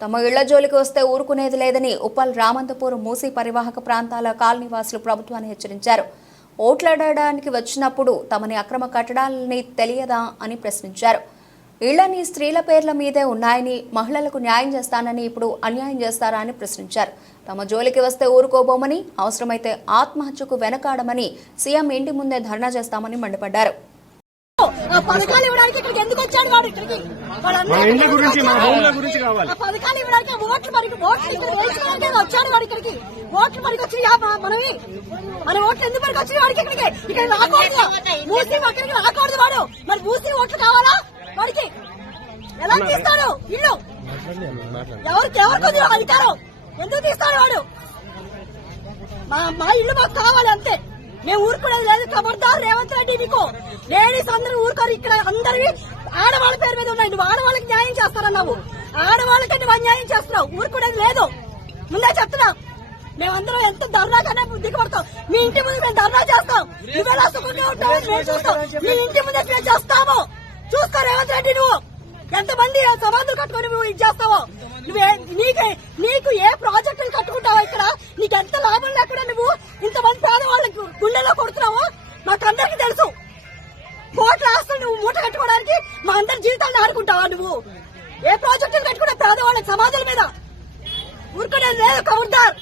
తమ ఇళ్ల జోలికి వస్తే ఊరుకునేది లేదని ఉప్పల్ రామంతపూర్ మూసీ పరివాహక ప్రాంతాల కాలనీవాసులు ప్రభుత్వాన్ని హెచ్చరించారు. ఓట్లాడడానికి వచ్చినప్పుడు తమని అక్రమ కట్టడాలని తెలియదా అని ప్రశ్నించారు. ఇళ్లని స్త్రీల పేర్ల మీదే ఉన్నాయని, మహిళలకు న్యాయం చేస్తానని ఇప్పుడు అన్యాయం చేస్తారా అని ప్రశ్నించారు. తమ జోలికి వస్తే ఊరుకోబోమని, అవసరమైతే ఆత్మహత్యకు వెనకాడమని సీఎం ఇంటి ముందే ధర్నా చేస్తామని మండిపడ్డారు. పథకాలు ఇవ్వడానికి ఇక్కడికి ఎందుకు వచ్చాడు వాడు? ఇక్కడికి పథకాలు ఇవ్వడానికి ఓట్లు వచ్చాడు వాడు. ఇక్కడికి ఓట్లు పనికి వచ్చి మన ఓట్లు ఎందుకు పనికి వచ్చి వాడికి? ఇక్కడ రాకూడదు, మూసి అక్కడికి రాకూడదు వాడు. మరి మూసి ఓట్లు కావాలా వాడికి? ఎలా తీస్తాడు ఇల్లు? ఎవరికి అధికారం ఎందుకు తీస్తాడు వాడు? మా ఇల్లు మాకు కావాలి అంతే, మేము ఊరుకునేది లేదు. ఖబర్దార్ రేవంత్ రెడ్డి, మీకు లేడీస్ అందరూ ఊరుకోరు. ఇక్కడ అందరివి ఆడవాళ్ళ పేరు మీద ఉన్నాయి. నువ్వు ఆడవాళ్ళకి న్యాయం చేస్తారన్నావు, ఆడవాళ్ళకంటే నువ్వు అన్యాయం చేస్తున్నావు. ఊరుకునేది లేదు, ముందే చెప్తున్నా. మేమందరం ఎంత ధర్నా కన్నా దిగబడతాం. మీ ఇంటి ముందు మేము ధర్నా చేస్తాం. నువ్వెలా సుఖంగా ఉంటావు మేము చూస్తాం. మీ ఇంటి ముందే మేము చేస్తాము. చూసుకో రేవంత్ రెడ్డి, నువ్వు ఎంతమంది సమాధులు కట్టుకొని నువ్వు ఇది చేస్తావో. నీకు ఏ ప్రాజెక్టులు కట్టుకుంటావో ఇక్కడ నీకెంత లాభం లేకుండా నువ్వు ఇంతమంది పేదవాళ్ళకి గుండెల్లో కొడుతున్నావో మాకందరికి తెలుసు. కోట్ల ఆస్తులు నువ్వు మూట కట్టుకోవడానికి మా అందరి జీవితాలను ఆడుకుంటావా? నువ్వు ఏ ప్రాజెక్టులు కట్టుకుంటా పేదవాళ్ళకి సమాధుల మీద? ఊరుకునేది లేదు. ఖబర్దార్.